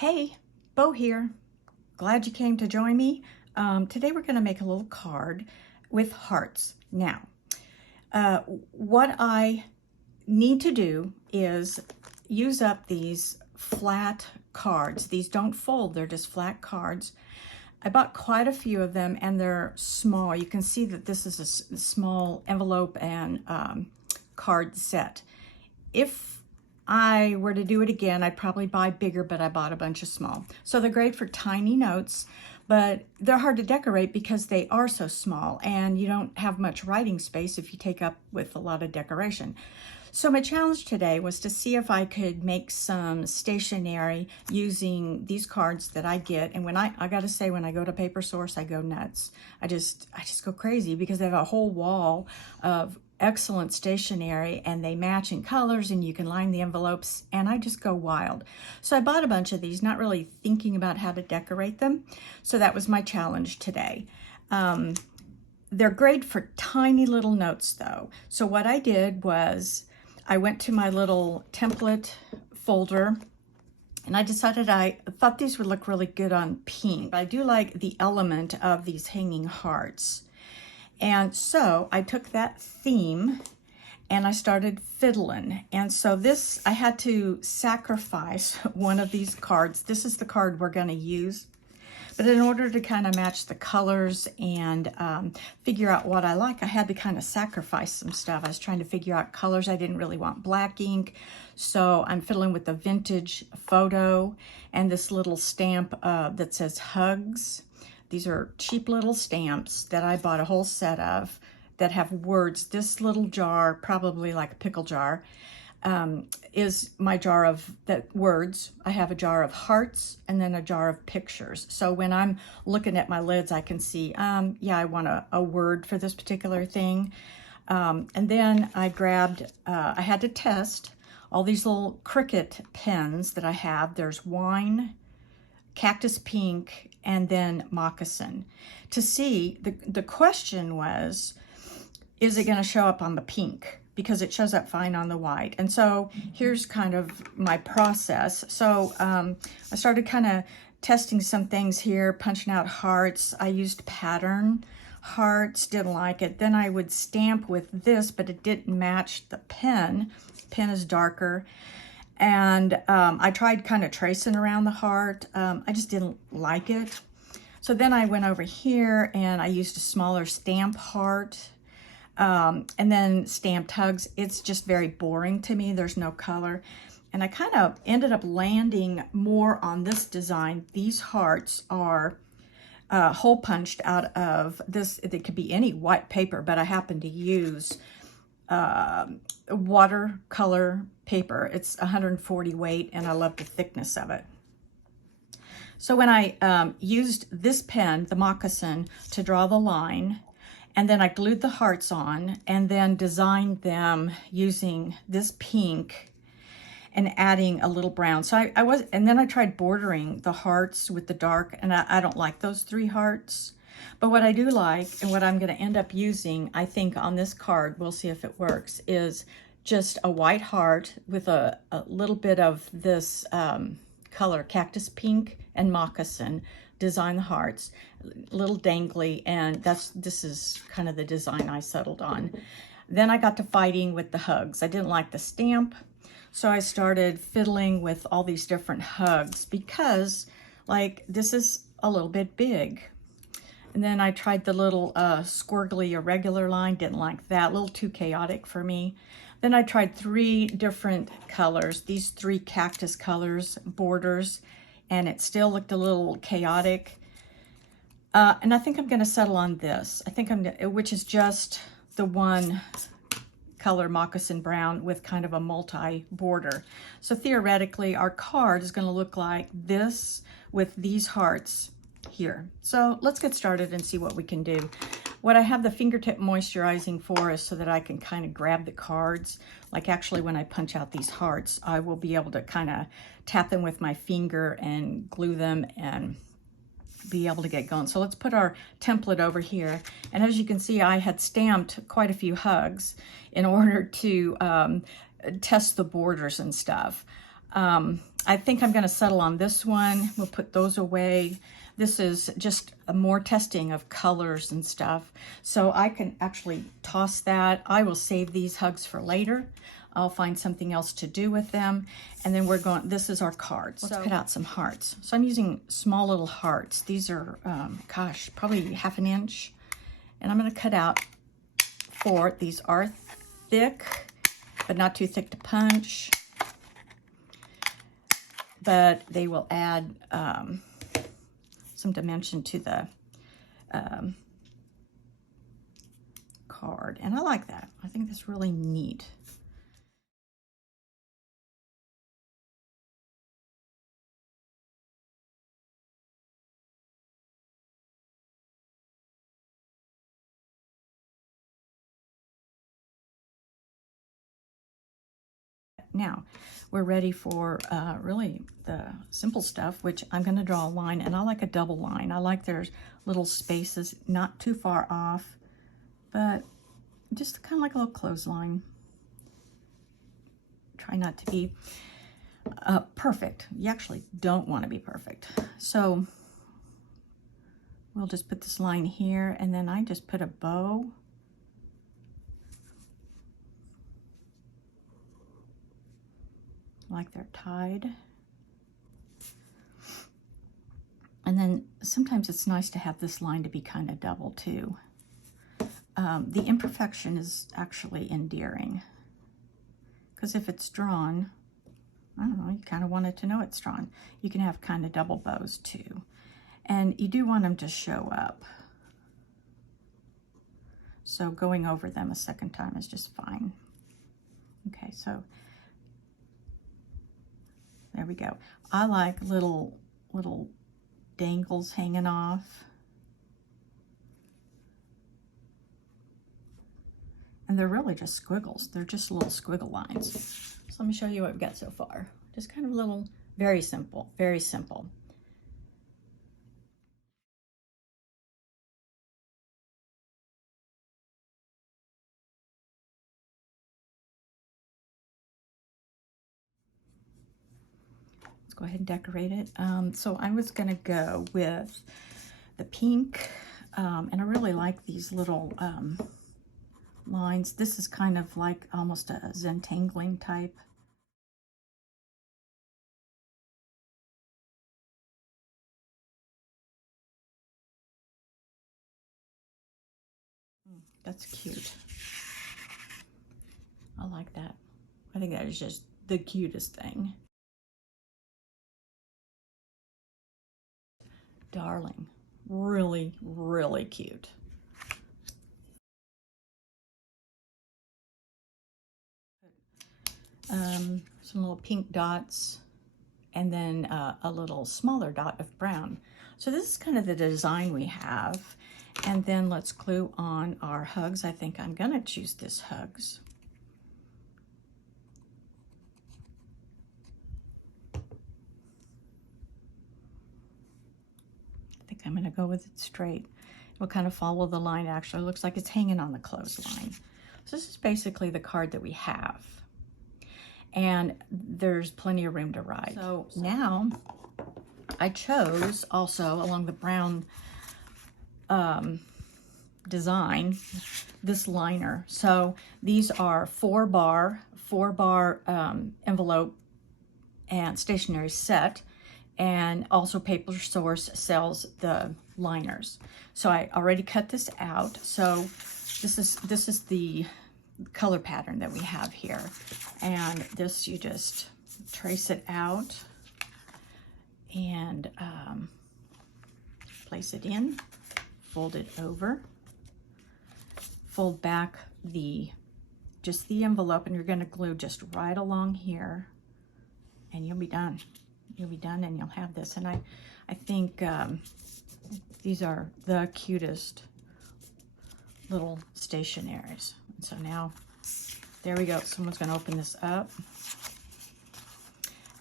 Hey, Bo here. Glad you came to join me. Today we're going to make a little card with hearts. Now, what I need to do is use up these flat cards. These don't fold, they're just flat cards. I bought quite a few of them and they're small. You can see that this is a small envelope and card set. If I were to do it again, I'd probably buy bigger, but I bought a bunch of small. So they're great for tiny notes, but they're hard to decorate because they are so small and you don't have much writing space if you take up with a lot of decoration. So my challenge today was to see if I could make some stationery using these cards that I get. And when I gotta say, when I go to Paper Source, I go nuts. I just go crazy because they have a whole wall of excellent stationery and they match in colors and you can line the envelopes and I just go wild. So I bought a bunch of these, not really thinking about how to decorate them. So that was my challenge today. They're great for tiny little notes though. So what I did was I went to my little template folder and I decided I thought these would look really good on pink. I do like the element of these hanging hearts. And so I took that theme and I started fiddling. And so this, I had to sacrifice one of these cards. This is the card we're gonna use. But in order to kind of match the colors and figure out what I like, I had to kind of sacrifice some stuff. I was trying to figure out colors. I didn't really want black ink. So I'm fiddling with the vintage photo and this little stamp that says hugs. These are cheap little stamps that I bought a whole set of that have words. This little jar, probably like a pickle jar, is my jar of words. I have a jar of hearts and then a jar of pictures. So when I'm looking at my lids, I can see, yeah, I want a word for this particular thing. And then I grabbed, I had to test all these little Cricut pens that I have. There's wine, cactus pink, and then moccasin. To see, the question was, is it gonna show up on the pink? Because it shows up fine on the white. And so here's kind of my process. So I started kind of testing some things here, punching out hearts. I used pattern hearts, didn't like it. Then I would stamp with this, but it didn't match the pen. Pen is darker. And I tried kind of tracing around the heart. I just didn't like it. So then I went over here and I used a smaller stamp heart. And then stamped hugs. It's just very boring to me. There's no color. And I kind of ended up landing more on this design. These hearts are hole punched out of this. It could be any white paper, but I happen to use watercolor paper. It's 140 weight and I love the thickness of it. So when I used this pen, the moccasin, to draw the line, and then I glued the hearts on and then designed them using this pink and adding a little brown. So and then I tried bordering the hearts with the dark, and I don't like those 3 hearts. But what I do like, and what I'm gonna end up using, I think on this card, we'll see if it works, is just a white heart with a little bit of this color, cactus pink and moccasin, design the hearts, a little dangly, and this is kind of the design I settled on. Then I got to fighting with the hugs. I didn't like the stamp, so I started fiddling with all these different hugs because, like, this is a little bit big. And then I tried the little squirgly irregular line, didn't like that, a little too chaotic for me. Then I tried 3 different colors, these 3 cactus colors, borders, and it still looked a little chaotic. And I think I'm gonna settle on this. I think which is just the one color moccasin brown with kind of a multi border. So theoretically, our card is gonna look like this with these hearts here. So let's get started and see what we can do. What I have the fingertip moisturizing for is so that I can kind of grab the cards. Like actually when I punch out these hearts, I will be able to kind of tap them with my finger and glue them and be able to get going. So let's put our template over here. And as you can see, I had stamped quite a few hugs in order to test the borders and stuff. I think I'm going to settle on this one. We'll put those away. This is just a more testing of colors and stuff. So I can actually toss that. I will save these hugs for later. I'll find something else to do with them. And then we're going, this is our cards. Let's cut out some hearts. So I'm using small little hearts. These are, gosh, probably 1/2 inch. And I'm going to cut out 4. These are thick, but not too thick to punch. But they will add some dimension to the card. And I like that. I think that's really neat. Now, we're ready for really the simple stuff, which I'm going to draw a line, and I like a double line. I like there's little spaces, not too far off, but just kind of like a little clothesline. Try not to be perfect. You actually don't want to be perfect. So we'll just put this line here, and then I just put a bow. Like they're tied. And then sometimes it's nice to have this line to be kind of double too. The imperfection is actually endearing, because if it's drawn, I don't know, you kind of want it to know it's drawn. You can have kind of double bows too. And you do want them to show up. So going over them a second time is just fine. Okay, so there we go. I like little dangles hanging off. And they're really just squiggles. They're just little squiggle lines. So let me show you what we've got so far. Just kind of little, very simple, very simple. Let's go ahead and decorate it. So I was gonna go with the pink, and I really like these little lines. This is kind of like almost a Zentangling type. That's cute. I like that. I think that is just the cutest thing. Darling. Really, really cute. Some little pink dots, and then a little smaller dot of brown. So this is kind of the design we have. And then let's glue on our hugs. I think I'm gonna choose this hugs. I think I'm gonna go with it straight. We'll kind of follow the line. Actually, it looks like it's hanging on the clothesline. So this is basically the card that we have. And there's plenty of room to ride. So now I chose also along the brown design, this liner. So these are 4-bar envelope and stationery set, and also Paper Source sells the liners. So I already cut this out. So this is the color pattern that we have here, and this, you just trace it out and place it in, fold it over, fold back just the envelope, and you're going to glue just right along here, and you'll be done. You'll be done, and you'll have this. And I think these are the cutest little stationaries. So now, there we go. Someone's going to open this up,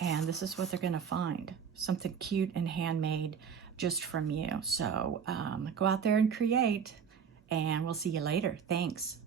and this is what they're going to find. Something cute and handmade just from you. So go out there and create, and we'll see you later. Thanks.